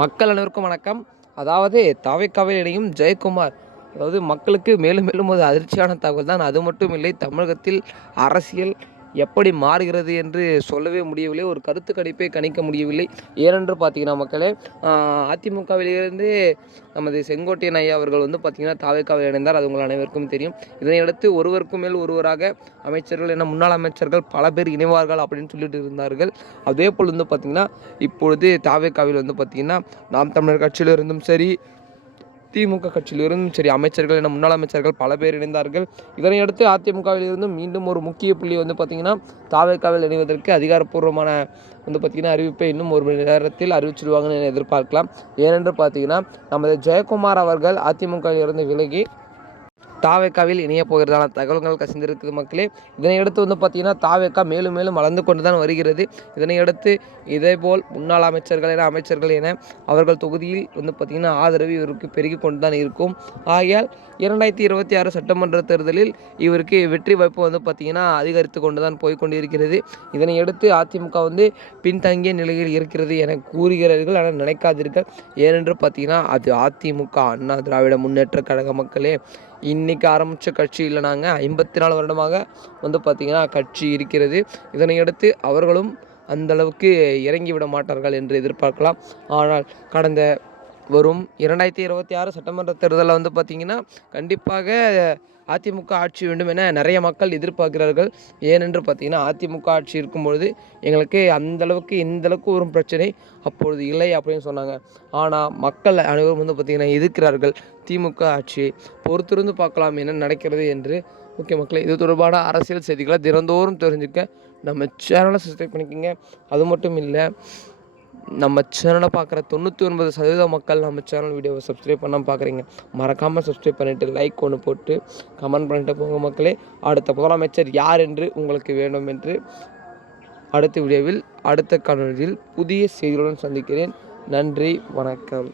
மக்கள் அனைவருக்கும் வணக்கம். அதாவது தாவைக்காவில் இணையும் ஜெயக்குமார். அதாவது மக்களுக்கு மேலும் மேலும் ஒரு அதிர்ச்சியான தகவல் தான் அது மட்டும் இல்லை தமிழகத்தில் அரசியல் எப்படி மாறுகிறது என்று சொல்லவே முடியவில்லை ஒரு கருத்து கணிப்பை கணிக்க முடியவில்லை. ஏனென்று பார்த்தீங்கன்னா மக்களே அதிமுகவிலிருந்து நமது செங்கோட்டையன் ஐயா அவர்கள் வந்து பார்த்தீங்கன்னா தாவேக்காவில் இணைந்தார். அது உங்கள் அனைவருக்கும் தெரியும். இதனையடுத்து ஒருவருக்கும் மேல் ஒருவராக அமைச்சர்கள் என முன்னாள் அமைச்சர்கள் பல பேர் இணைவார்கள் அப்படின்னு சொல்லிட்டு இருந்தார்கள். அதே போல் வந்து பார்த்திங்கன்னா இப்பொழுது தாவேக்காவில் வந்து பார்த்திங்கன்னா நாம் தமிழர் கட்சியிலிருந்தும் சரி திமுக கட்சியிலிருந்தும் சரி அமைச்சர்கள் என முன்னாள் அமைச்சர்கள் பல பேர் இணைந்தார்கள். இதனையடுத்து அதிமுகவிலிருந்து மீண்டும் ஒரு முக்கிய புள்ளி வந்து பார்த்திங்கன்னா தாவேக்காவில் இணைவதற்கு அதிகாரப்பூர்வமான வந்து பார்த்திங்கன்னா அறிவிப்பை இன்னும் ஒரு மணி நேரத்தில் அறிவிச்சிருவாங்கன்னு எதிர்பார்க்கலாம். ஏனென்று பார்த்தீங்கன்னா நமது ஜெயக்குமார் அவர்கள் அதிமுகவிலிருந்து விலகி தாவேக்காவில் இணைய போகிறதான தகவல்கள் கசிந்திருக்குது மக்களே. இதனையடுத்து வந்து பார்த்தீங்கன்னா தாவேக்கா மேலும் மேலும் வளர்ந்து கொண்டு தான் வருகிறது. இதனையடுத்து இதேபோல் முன்னாள் அமைச்சர்கள் என அமைச்சர்கள் என அவர்கள் தொகுதியில் வந்து பார்த்திங்கன்னா ஆதரவு இவருக்கு பெருகி கொண்டு தான் இருக்கும். ஆகையால் இரண்டாயிரத்தி இருபத்தி ஆறு சட்டமன்ற தேர்தலில் இவருக்கு வெற்றி வாய்ப்பு வந்து பார்த்திங்கன்னா அதிகரித்து கொண்டு தான் போய்கொண்டிருக்கிறது இதனையடுத்து அதிமுக வந்து பின்தங்கிய நிலையில் இருக்கிறது என கூறுகிறார்கள். ஆனால் நினைக்காதீர்கள். ஏனென்று பார்த்தீங்கன்னா அது அதிமுக அண்ணா திராவிட முன்னேற்ற கழக மக்களே இன்றைக்கி ஆரம்பித்த கட்சி இல்லை நாங்கள் ஐம்பத்தி நாலு வருடமாக வந்து பார்த்திங்கன்னா கட்சி இருக்கிறது. இதனையடுத்து அவர்களும் அந்தளவுக்கு இறங்கிவிட மாட்டார்கள் என்று எதிர்பார்க்கலாம். ஆனால் கடந்த வரும். இரண்டாயிரத்தி இருபத்தி ஆறு சட்டமன்ற தேர்தலில் வந்து பார்த்திங்கன்னா கண்டிப்பாக அதிமுக ஆட்சி வேண்டும் என நிறைய மக்கள் எதிர்பார்க்கிறார்கள். ஏனென்று பார்த்திங்கன்னா அதிமுக ஆட்சி இருக்கும்பொழுது எங்களுக்கு அந்தளவுக்கு இந்தளவுக்கு ஒரு பிரச்சனை அப்பொழுது இல்லை அப்படின்னு சொன்னாங்க. ஆனால் மக்கள் அனைவரும் வந்து பார்த்திங்கன்னா எதிர்க்கிறார்கள். திமுக ஆட்சியை பொறுத்திருந்து பார்க்கலாம் என்ன நடக்கிறது என்று. ஓகே மக்களே இது தொடர்பான அரசியல் செய்திகளை தினந்தோறும் தெரிஞ்சுக்க நம்ம சேனலை சப்ஸ்கிரைப் பண்ணிக்கோங்க. அது மட்டும் இல்லை நம்ம சேனலை பார்க்குற தொண்ணூற்றி ஒன்பது சதவீத மக்கள் நம்ம சேனல் வீடியோவை சப்ஸ்கிரைப் பண்ணாமல் பார்க்குறீங்க மறக்காமல் சப்ஸ்கிரைப் பண்ணிவிட்டு லைக் ஒன்று போட்டு கமெண்ட் பண்ணிட்டு போங்க மக்களே. அடுத்த முதலமைச்சர் யார் என்று உங்களுக்கு வேண்டும் என்று அடுத்த வீடியோவில் அடுத்த காணொலியில் புதிய செய்திகளுடன் சந்திக்கிறேன். நன்றி வணக்கம்.